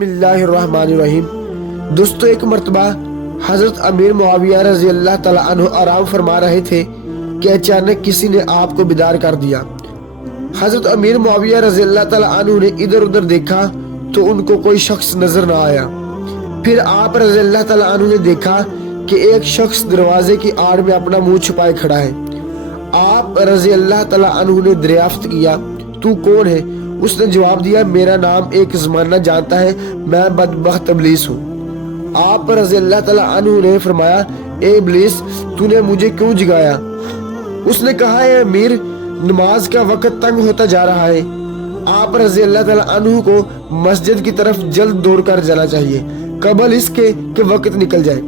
बिस्मिल्लाहिर्रहमानिर्रहीम। दोस्तों, एक मर्तबा हजरत अमीर मुआविया रजी अल्लाह तआला अन्हु आराम फरमा रहे थे कि अचानक किसी ने आपको बेदार कर दिया। हजरत अमीर मुआविया रजी अल्लाह तआला अन्हु ने इधर उधर देखा तो उनको कोई शख्स नजर न आया। फिर आप रजी अल्लाह तआला अन्हु ने देखा कि एक शख्स दरवाजे की आड़ में अपना मुंह छुपाए खड़ा है। आप रजी अल्लाह तआला अन्हु ने दरियाफ्त किया, तू कौन है? उसने जवाब दिया, मेरा नाम एक ज़माना जानता है, मैं बदबख्त इब्लीस हूँ। आप रज़ी अल्लाह तआला अन्हु ने फरमाया, ए इब्लीस, तूने मुझे क्यों जगाया? उसने कहा, ए अमीर, नमाज का वक्त तंग होता जा रहा है। आप रज़ी अल्लाह तआला अन्हु को मस्जिद की तरफ जल्द दौड़ कर जाना चाहिए, कबल इसके कि वक्त निकल जाए।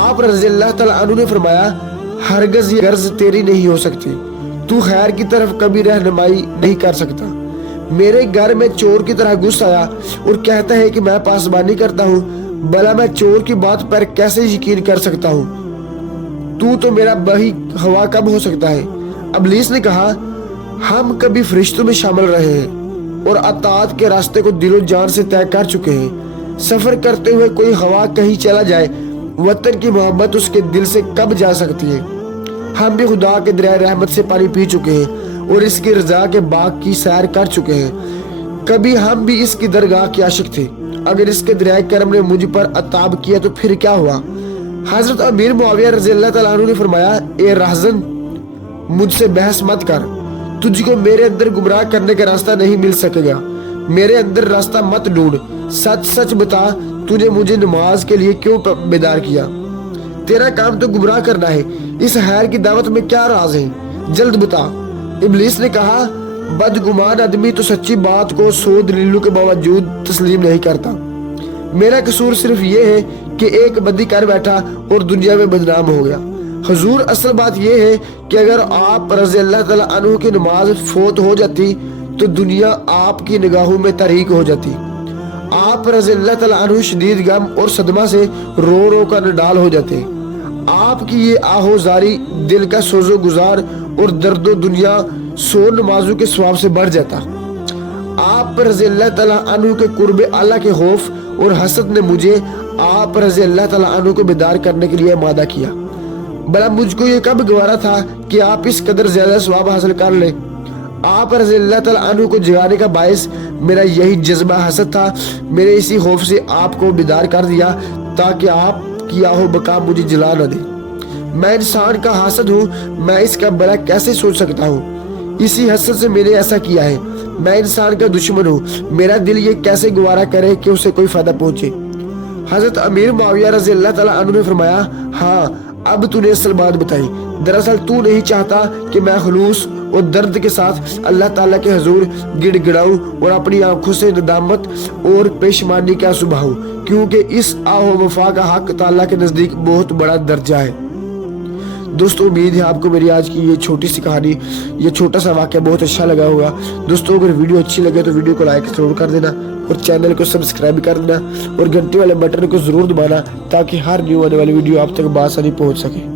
आप रज़ी अल्लाह तआला अन्हु ने फरमाया, हरगज़ ये गर्ज तेरी नहीं हो सकती, तू खैर की तरफ कभी रहनुमाई नहीं कर सकता। मेरे घर में चोर की तरह घुस आया और कहता है कि मैं पासबानी करता हूँ, भला मैं चोर की बात पर कैसे यकीन कर सकता हूँ? तू तो मेरा बही हवा कब हो सकता है? इब्लीस ने कहा, हम कभी फरिश्तों में शामिल रहे हैं और अताअत के रास्ते को दिलो जान से तय कर चुके हैं। सफर करते हुए कोई हवा कहीं चला जाए, वतन की मोहब्बत उसके दिल से कब जा सकती है? हम भी खुदा के दरिया रहमत से पानी पी चुके हैं और इसकी रजा के बाग की सैर कर चुके हैं। कभी हम भी इसकी दरगाह के आशिक थे। अगर इसके दरिया करम ने मुझ पर अताब किया तो फिर क्या हुआ? हजरत अमीर मुआविया रज़ी अल्लाह तआला अन्हु ने फरमाया, ए राहज़न, मुझसे बहस मत कर, तुझको मेरे अंदर गुमराह करने का रास्ता नहीं मिल सकेगा। मेरे अंदर रास्ता मत ढूंढ, सच सच बता, तूने मुझे नमाज के लिए क्यों बेदार किया? तेरा काम तो गुमराह करना है। इस खैर की दावत में क्या राज है? जल्द बता। इब्लीस ने कहा, बदगुमान आदमी तो सच्ची बात को 100 दलीलों के बावजूद तस्लीम नहीं करता। मेरा कसूर सिर्फ ये है कि एक बदी कर बैठा और दुनिया में बदनाम हो गया। हुजूर, असल बात ये है कि अगर आप रज़ी अल्लाह तआला अन्हु की नमाज फोत हो जाती तो दुनिया आपकी निगाहों में तारीक हो जाती। आप रज़ी अल्लाह तआला अन्हु शदीद गम और सदमा से रो रो कर निडाल हो जाते। आपकी ये आहोजारी दिल का सोजो गुजार और दर्दो दुनिया 100 नमाजों के सवाब से बढ़ जाता। आप रज़ी अल्लाह तआला अन्हु के कुर्बे अल्लाह के खौफ और हसद ने मुझे आप रज़ी अल्लाह तआला अन्हु को बेदार करने के लिए आमादा किया। भला मुझको ये कब गवारा था कि आप इस कदर ज्यादा सवाब हासिल कर ले? आप रज़ी अल्लाह तआला अन्हु को जगाने का बायस मेरा यही जज्बा हसद था। मेरे इसी खौफ से आपको बेदार कर दिया ताकि आप की आहो बका मुझे जला न दे। मैं इंसान का हसद हूँ, मैं इसका भला कैसे सोच सकता हूँ? इसी हसद से मैंने ऐसा किया है। मैं इंसान का दुश्मन हूँ, मेरा दिल ये कैसे गवारा करे कि उसे कोई फायदा पहुंचे? हजरत अमीर मुआविया रज़ी अल्लाह तआला अन्हु ने फरमाया, हाँ, अब तूने असल बात बताई। दरअसल तू नहीं चाहता कि मैं खुलूस और दर्द के साथ अल्लाह ताला के हुजूर गिड़गिड़ाऊं और अपनी आंखों से नदामत और पेशमानी का आंसू बहाऊं, क्योंकि इस आहो वफा का हक ताला के नजदीक बहुत बड़ा दर्जा है। दोस्तों, उम्मीद है आपको मेरी आज की ये छोटी सी कहानी, ये छोटा सा वाक़या बहुत अच्छा लगा होगा। दोस्तों, अगर वीडियो अच्छी लगे तो वीडियो को लाइक जरूर कर देना और चैनल को सब्सक्राइब कर देना और घंटे वाले बटन को जरूर दबाना ताकि हर न्यू आने वाली वीडियो आप तक बआसानी पहुंच सके।